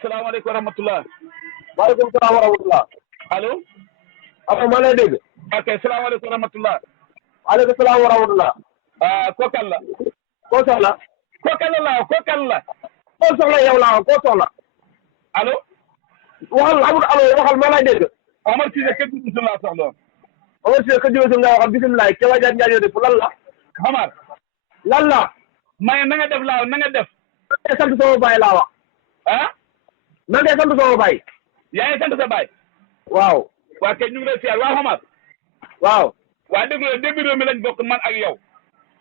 asalaamaaleykum wa rahmatulah. waaleykum salaam wa rahmatulah. allo. Abdou maa lay dégg. ok salaamaaleykum wa rahmatulah. waaleykum salaam wa rahmatulah. kooku kan la. koo soxla. kooku kan la kooku kan la. koo soxla yow laa koo soxla. allo. waxal amul allo waxal maa lay dégg. Omar Cissé kër gi laa soxla woon. Omar Cissé kër gi nga waxal bisimilah ke wajaat njaajo de fu lan la. Omar. lan la. may na nga def laaw na nga def. man de sant sama baay laa wax. ah. man de sant sama baay. yaa ngi sant sa baay. waaw. waa kay ñu ngi lay siyaar waa Omar. waaw. waa dégg nga dégg réew mi lañ bokk man ak yow.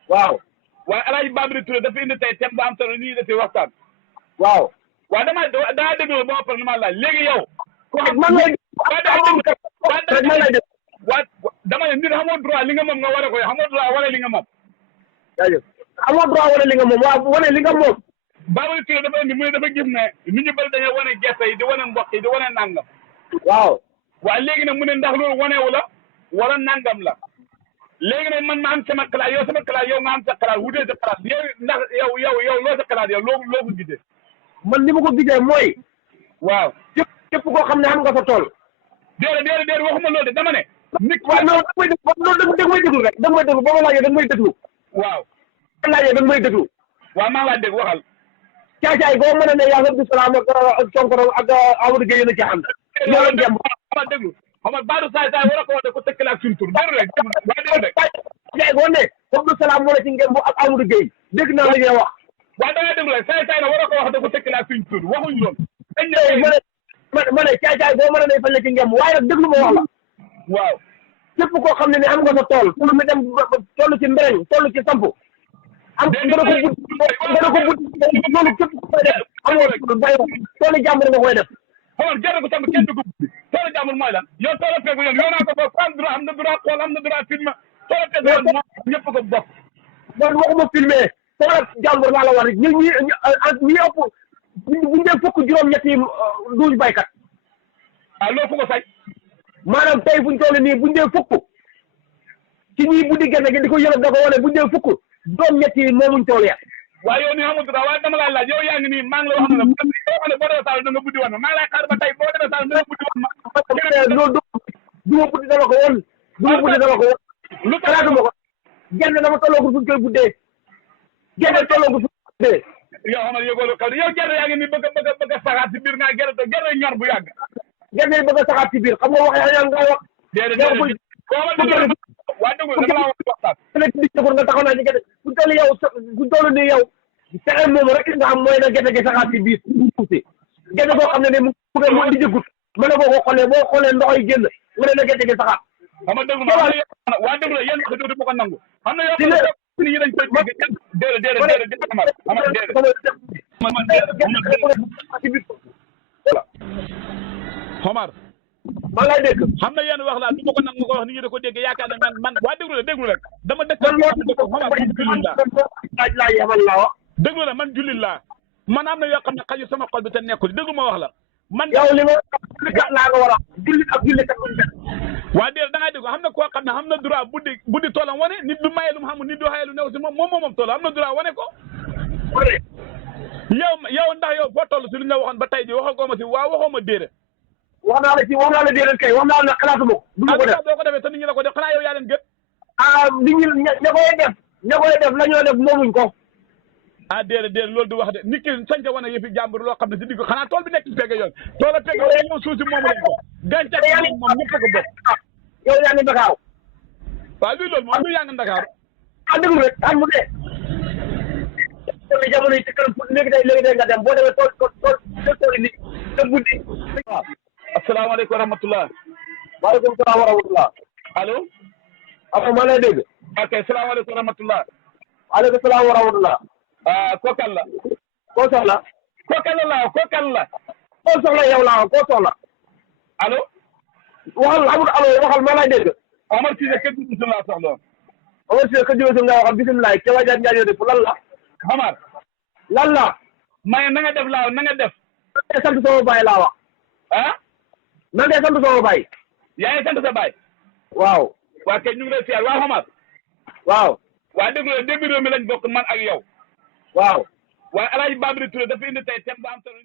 waaw. waaye El Hadj Babiri Touré dafa indi tey thème bu am solo nii da si waxtaan. waaw. waaw danaa déglu ba pare ma laaj léegi yow. man lay dégg. waa dama ne nit xamoo droit li nga moom nga wane ko yow xamoo droit wane li nga moom. jaajëf amoo droit wane li nga moom waaw wane li nga moom. Babiri Touré dafa indi muy dafa gis ne nit ñu bëri dañoo wane gerte yi di wane mboq yi di wane nangam. waaw. waaye léegi nag mu ne ndax loolu wanewu la wala nangam la léegi nag man ma am sama xalaat yow sama xalaat yow nga am sa xalaat wutee sa xalaat yow ndax yow loo sa xalaat yow loo ko gisee. man li ma ko gisee mooy. waaw. képp koo xam ne am nga sa tool. déedéet waxuma loolu de dama ne. nit waaw non da nga may déglu rek da nga may déglu ba ma laajee da nga may déglu. waaw. ba ma laajee da nga may déglu. waaw maa ngi laa dégg waxal. caay boo mën a ne yaa Abdou Salam ak Sonkoro ak Amadou Gueye na ci ànd. loolu dem xamal déglu xamal baadu saay war a ko wax de ko tëkkale ak suñu tur déglu rek déglu rek. caay boo ne Abdou Salam moo ne ci ngeen bu ak Amadou Gueye dégg naa li ngay wax. waaw da ngay déglu rek saay la war a ko wax de ko tëkkale ak suñu tur waxuñu loolu. ma ne caay boo mën a ne fañ la ci ngeen waaye nag déglu ma wax la. waaw. képp koo xam ne am nga sa tool pour mu dem toll ci mbereñ toll ci samp. am nga ko buddi loolu képp ku koy def amoo bay toolu jàmbur nga koy def. xool gerte gu samp kenn du ko buddi toolu jàmbur mooy lan yow toolu fekk yoon naa ko ba am droit am na droit xool am na droit filmer toolu fekk yoon moom ñëpp ko bokk. man waxuma filmer toolu jàmbur laa la wax rek ñi ëpp buñ dee fukk juróom-ñetti duuñ baykat. loo fu ko say. maanaam tey buñ toll nii buñ dee fukk ci ñi buddi gerte gi di ko yëlëb da ko wane buñ dee fukk juróom-ñetti moomuñ tool ya. waaye yow nii xamul dara waaye dama laa laaj yow yaa ngi nii maa ngi la wax ne boo demee Saalum da nga buddi woon ma maa ngi lay xaar ba tey boo demee Saalum da nga buddi woon ma. loolu du ma buddi dama ko woon. du ma buddi dama ko woon. lu xalaatuma ko. gerte dama tolloo fu ñu koy buddee. gerte tolloo ko fu ñu koy buddee. yow xam nga yëgoo kaw yow gerte yaa ngi nii bëgg a saxaat si biir nga gerte ñor bu yàgg. gerte yi bëgg a saxaat si biir xam nga wax yaa ngi wax. déedéet waa déglu dama laa wax waxtaan. nga taxaw naa ci gerte bu toll yow bu toll nii yow fexe moom rek nga xam mooy na gerte gi saxaat si biir suusi gerte boo xam ne ne mu bëggee mu di jëgut mën na boo xoolee ndox yi génn nga ne na gerte gi saxaat. xam nga déglu ma waa déglu yéen wax dëgg bu ko nangu. xam nga yow nit ñi dañ koy dégg déedéet Omar maa lay dégg. xam na yéen wax laa du ma ko nangu ko wax nit ñi da ko dégg yaakaar ne man waa déglu rek dama dëkk Omar man jullit laa laaj laa yemal laa wax. déglu la man jullit laa man am na yoo xam ne xaju sama xol bi te nekkul déglu ma wax la man yow li ma jullit laa nga war a jullit ak jullit kat man benn. waa déedéet da ngay dégg xam na koo xam ne xam na droit buddi toolam wane nit du maye lu mu xamul nit du xaye lu new si moom toolam am na droit wane ko yow ndax yow foo toll si lu ñu la waxoon ba tey ji waxoo ma si waaw waxoo ma déedéet wax naa la déedéet kay wax naa la xalaatuma ko. du ma ko def boo ko defee te nit ñi la ko def xanaa yow yaa leen gën. nit ñi ña koy def la ñoo def moomuñ ko. déedéet loolu du wax de nit ki sañ ca wane yëfi jàmbur loo xam ne si digg xanaa tool bi nekk ci pegg yoon tool a pegg yoon suuf si moomu lañ ko gàncax gi moom ñëpp ko bokk. yow yaa ngi Dakar. waaw luy loolu moom lu yaa ngi Dakar. déglu rek mu ne. jamono yi ci kanam léegi day nga dem boo demee tool yi nit te guddi. waaw. asalaamaaleykum wa rahmatulah. waaleykum salaam wa rahmatulah. allo. Abdou maa lay dégg. ok salaamaaleykum wa rahmatulah. waaleykum salaam wa rahmatulah. kooku kan la. koo soxla. kooku kan la. koo soxla yow laa koo soxla. allo. waxal maa lay dégg. Omar Cissé kër gi laa soxla woon. Omar Cissé kër gi nga waxal bisimilah ke wajaat njaajo de fu lan la. Omar. lan la. may na nga def laaw na nga def. man de sant sama baay laa wax. man de sant sama baay. yaa ngi sant sa baay. waaw. waa kay ñu ngi lay siyaar waa Omar. waaw. waa déglu réew mi lañ bokk man ak yow. waaw. waaye El Hadj Babiri Touré dafa indi tey thème bu am solo